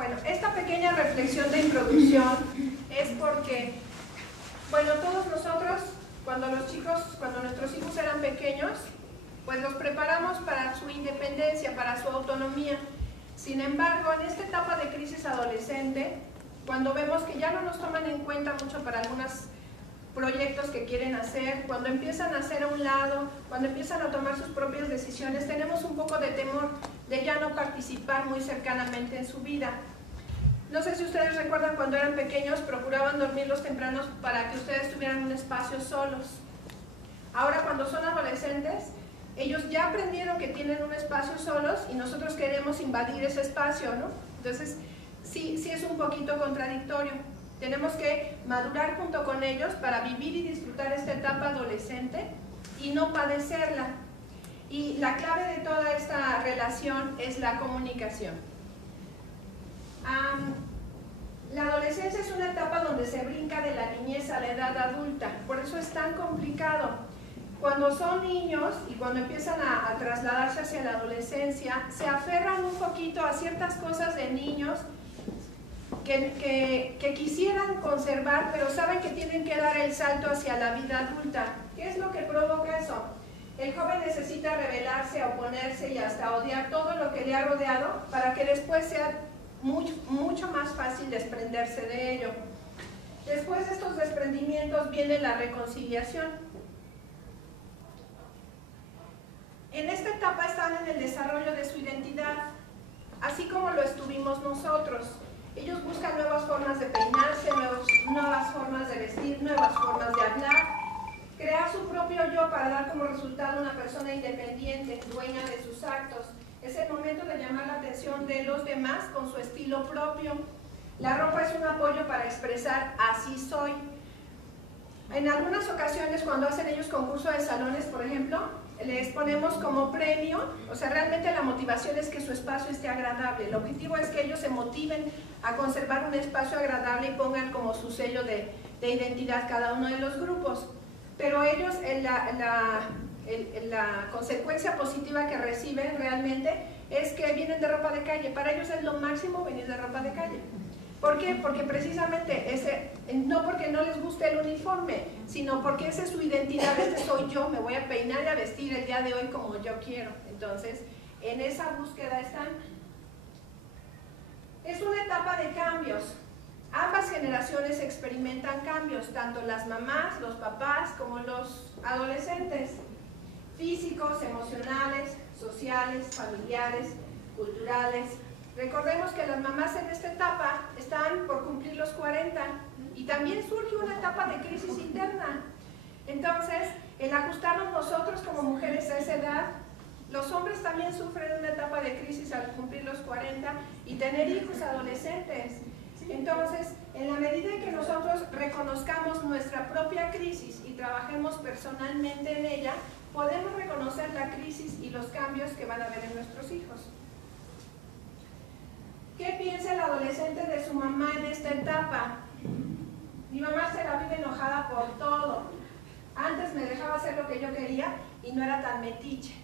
Bueno, esta pequeña reflexión de introducción es porque, bueno, todos nosotros, cuando nuestros hijos eran pequeños, pues los preparamos para su independencia, para su autonomía. Sin embargo, en esta etapa de crisis adolescente, cuando vemos que ya no nos toman en cuenta mucho para algunos proyectos que quieren hacer, cuando empiezan a hacer a un lado, cuando empiezan a tomar sus propias decisiones, tenemos un poco de temor de ya no participar muy cercanamente en su vida. No sé si ustedes recuerdan cuando eran pequeños, procuraban dormirlos tempranos para que ustedes tuvieran un espacio solos. Ahora cuando son adolescentes, ellos ya aprendieron que tienen un espacio solos y nosotros queremos invadir ese espacio, ¿no? Entonces, sí es un poquito contradictorio. Tenemos que madurar junto con ellos para vivir y disfrutar esta etapa adolescente y no padecerla. Y la clave de toda esta relación es la comunicación. La adolescencia es una etapa donde se brinca de la niñez a la edad adulta, por eso es tan complicado. Cuando son niños y cuando empiezan a trasladarse hacia la adolescencia, se aferran un poquito a ciertas cosas de niños que quisieran conservar, pero saben que tienen que dar el salto hacia la vida adulta. ¿Qué es lo que provoca eso? El joven necesita rebelarse, oponerse y hasta odiar todo lo que le ha rodeado para que después sea mucho más fácil desprenderse de ello. Después de estos desprendimientos viene la reconciliación. En esta etapa están en el desarrollo de su identidad, así como lo estuvimos nosotros. Ellos buscan nuevas formas de peinarse, nuevas formas de vestir, nuevas formas de hablar, crear su propio yo para dar como resultado una persona independiente, dueña de sus actos. Es el momento de llamar la atención de los demás con su estilo propio. La ropa es un apoyo para expresar así soy. En algunas ocasiones, cuando hacen ellos concurso de salones, por ejemplo, les ponemos como premio, o sea, realmente la motivación es que su espacio esté agradable. El objetivo es que ellos se motiven a conservar un espacio agradable y pongan como su sello de identidad cada uno de los grupos. Pero ellos, la consecuencia positiva que reciben realmente es que vienen de ropa de calle. Para ellos es lo máximo venir de ropa de calle. ¿Por qué? Porque precisamente, no porque no les guste el uniforme, sino porque esa es su identidad, este soy yo, me voy a peinar y a vestir el día de hoy como yo quiero. Entonces, en esa búsqueda están. Es una etapa de cambios. Ambas generaciones experimentan cambios, tanto las mamás, los papás, como los adolescentes, físicos, emocionales, sociales, familiares, culturales. Recordemos que las mamás en esta etapa están por cumplir los 40 y también surge una etapa de crisis interna. Entonces, el ajustarnos nosotros como mujeres a esa edad, los hombres también sufren una etapa de crisis al cumplir los 40 y tener hijos adolescentes. Entonces, en la medida en que nosotros reconozcamos nuestra propia crisis y trabajemos personalmente en ella, podemos reconocer la crisis y los cambios que van a haber en nuestros hijos. ¿Qué piensa el adolescente de su mamá en esta etapa? Mi mamá se la vive enojada por todo. Antes me dejaba hacer lo que yo quería y no era tan metiche.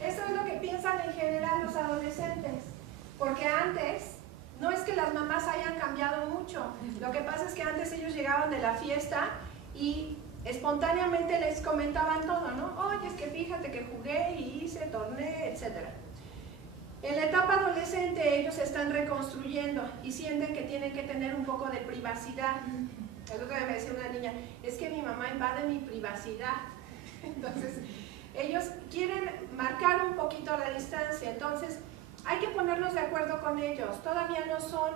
Eso es lo que piensan en general los adolescentes. Porque antes, no es que las mamás hayan cambiado mucho. Lo que pasa es que antes ellos llegaban de la fiesta y espontáneamente les comentaban todo, ¿no? Oye, es que fíjate que jugué y hice, torné, etc. En la etapa adolescente ellos se están reconstruyendo y sienten que tienen que tener un poco de privacidad. El otro día me decía una niña, es que mi mamá invade mi privacidad. Entonces, ellos quieren marcar un poquito la distancia. Entonces, hay que ponernos de acuerdo con ellos. Todavía no son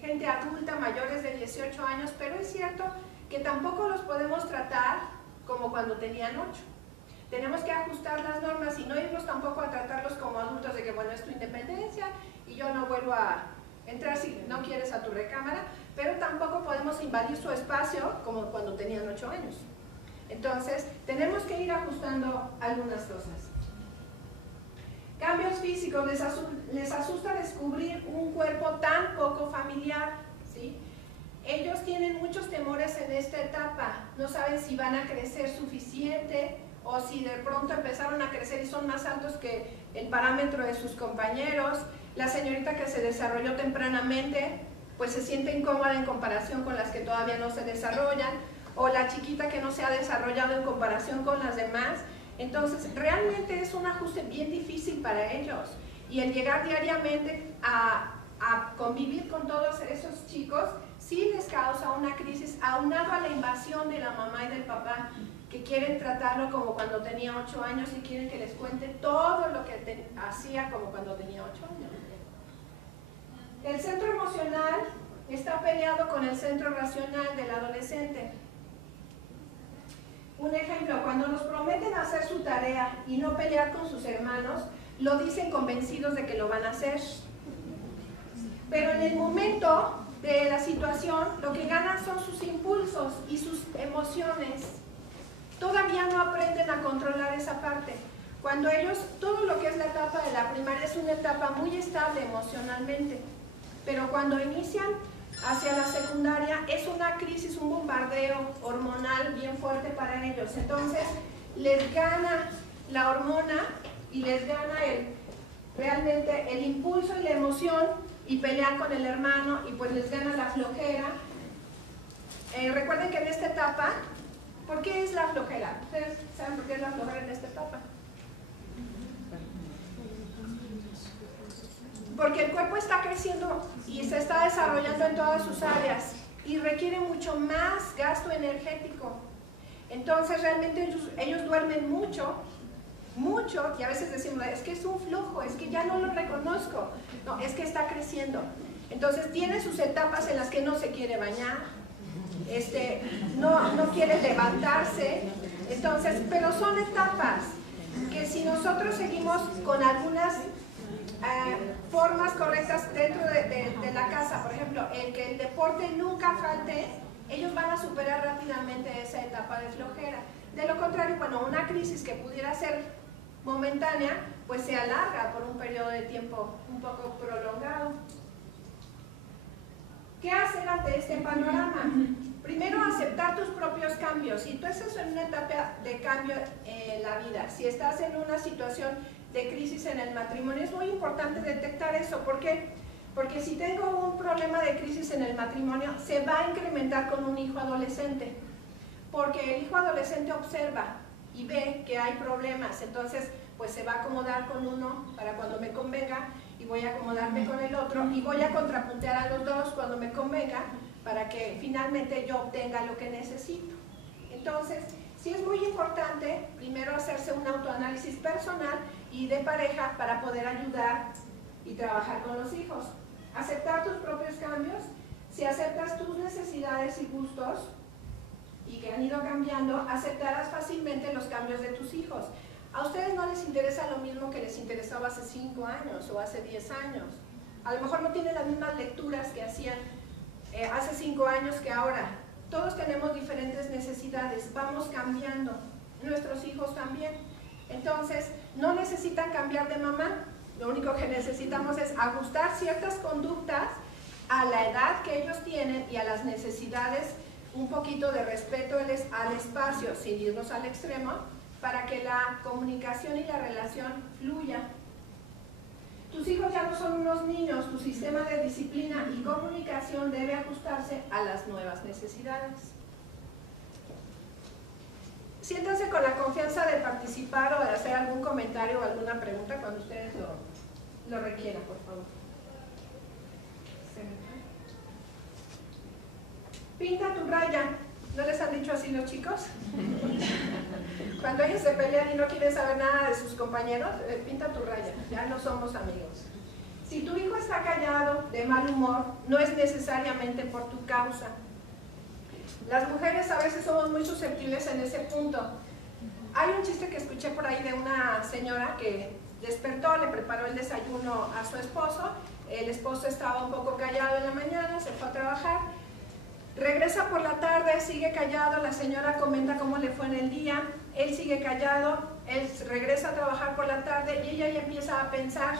gente adulta, mayores de 18 años, pero es cierto que tampoco los podemos tratar como cuando tenían 8. Tenemos que ajustar las normas y no irnos tampoco a tratarlos como adultos de que, bueno, es tu independencia y yo no vuelvo a entrar si no quieres a tu recámara, pero tampoco podemos invadir su espacio como cuando tenían 8 años. Entonces, tenemos que ir ajustando algunas cosas. Cambios físicos, les asusta descubrir un cuerpo tan poco familiar, ¿sí? Ellos tienen muchos temores en esta etapa, no saben si van a crecer suficiente o si de pronto empezaron a crecer y son más altos que el parámetro de sus compañeros. La señorita que se desarrolló tempranamente, pues se siente incómoda en comparación con las que todavía no se desarrollan, o la chiquita que no se ha desarrollado en comparación con las demás. Entonces, realmente es un ajuste bien difícil para ellos. Y el llegar diariamente a convivir con todos esos chicos, sí les causa una crisis, aunado a la invasión de la mamá y del papá, que quieren tratarlo como cuando tenía 8 años y quieren que les cuente todo lo que hacía como cuando tenía 8 años. El centro emocional está peleado con el centro racional del adolescente. Un ejemplo, cuando nos prometen hacer su tarea y no pelear con sus hermanos, lo dicen convencidos de que lo van a hacer. Pero en el momento de la situación, lo que ganan son sus impulsos y sus emociones. Todavía no aprenden a controlar esa parte. Cuando ellos, todo lo que es la etapa de la primaria es una etapa muy estable emocionalmente, pero cuando inician hacia la secundaria es una crisis, un bombardeo hormonal bien fuerte para ellos. Entonces les gana la hormona y les gana realmente el impulso y la emoción, y pelean con el hermano y pues les gana la flojera. Recuerden que en esta etapa, ¿por qué es la flojera? ¿Ustedes saben por qué es la flojera en esta etapa? Porque el cuerpo está creciendo y se está desarrollando en todas sus áreas y requiere mucho más gasto energético. Entonces realmente ellos duermen mucho, y a veces decimos, es que es un flojo, es que ya no lo reconozco. No, es que está creciendo. Entonces tiene sus etapas en las que no se quiere bañar, no quiere levantarse. Entonces, pero son etapas que si nosotros seguimos con algunas formas correctas dentro de la casa, por ejemplo, que el deporte nunca falte, ellos van a superar rápidamente esa etapa de flojera. De lo contrario, bueno, una crisis que pudiera ser momentánea, pues se alarga por un periodo de tiempo un poco prolongado. ¿Qué hacer ante este panorama? Primero, aceptar tus propios cambios. Si tú estás en una etapa de cambio en la vida, si estás en una situación de crisis en el matrimonio, es muy importante detectar eso. ¿Por qué? Porque si tengo un problema de crisis en el matrimonio, se va a incrementar con un hijo adolescente. Porque el hijo adolescente observa y ve que hay problemas, entonces pues se va a acomodar con uno para cuando me convenga, y voy a acomodarme con el otro, y voy a contrapuntear a los dos cuando me convenga, para que finalmente yo obtenga lo que necesito. Entonces, sí es muy importante primero hacerse un autoanálisis personal y de pareja para poder ayudar y trabajar con los hijos. Aceptar tus propios cambios. Si aceptas tus necesidades y gustos y que han ido cambiando, aceptarás fácilmente los cambios de tus hijos. A ustedes no les interesa lo mismo que les interesaba hace 5 años o hace 10 años. A lo mejor no tienen las mismas lecturas que hacían hace 5 años que ahora. Todos tenemos diferentes necesidades, vamos cambiando, nuestros hijos también. Entonces, no necesitan cambiar de mamá, lo único que necesitamos es ajustar ciertas conductas a la edad que ellos tienen y a las necesidades, un poquito de respeto al espacio, sin irnos al extremo, para que la comunicación y la relación fluya. Tus hijos ya no son unos niños, tu sistema de disciplina y comunicación debe ajustarse a las nuevas necesidades. Siéntanse con la confianza de participar o de hacer algún comentario o alguna pregunta cuando ustedes lo requieran, por favor. Pinta tu raya. ¿No les han dicho así los chicos? Cuando ellos se pelean y no quieren saber nada de sus compañeros, pinta tu raya, ya no somos amigos. Si tu hijo está callado, de mal humor, no es necesariamente por tu causa. Las mujeres a veces somos muy susceptibles en ese punto. Hay un chiste que escuché por ahí de una señora que despertó, le preparó el desayuno a su esposo, el esposo estaba un poco callado en la mañana, se fue a trabajar. Regresa por la tarde, sigue callado, la señora comenta cómo le fue en el día, él sigue callado, él regresa a trabajar por la tarde y ella ya empieza a pensar,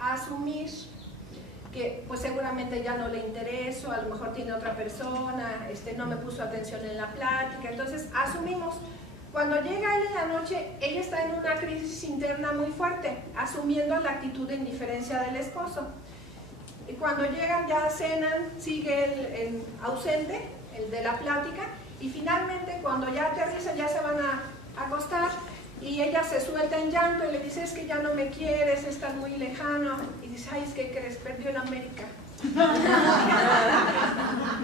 a asumir que pues seguramente ya no le intereso, a lo mejor tiene otra persona, no me puso atención en la plática. Entonces asumimos. Cuando llega él en la noche, ella está en una crisis interna muy fuerte, asumiendo la actitud de indiferencia del esposo. Y cuando llegan ya cenan, sigue el ausente, el de la plática, y finalmente cuando ya aterrizan ya se van a acostar y ella se suelta en llanto y le dice: es que ya no me quieres, estás muy lejano, y dice: ay, es que crees, perdió en América.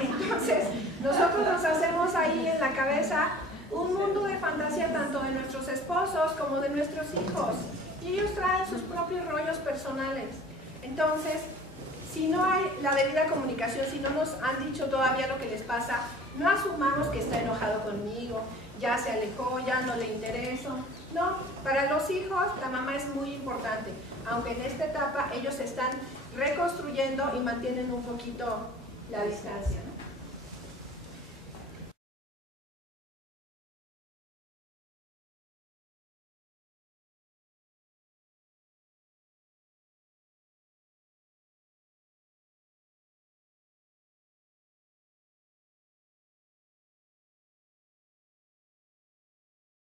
Entonces nosotros nos hacemos ahí en la cabeza un mundo de fantasía tanto de nuestros esposos como de nuestros hijos, y ellos traen sus propios rollos personales. Entonces, si no hay la debida comunicación, si no nos han dicho todavía lo que les pasa, no asumamos que está enojado conmigo, ya se alejó, ya no le intereso. No, para los hijos la mamá es muy importante, aunque en esta etapa ellos se están reconstruyendo y mantienen un poquito la distancia, ¿no?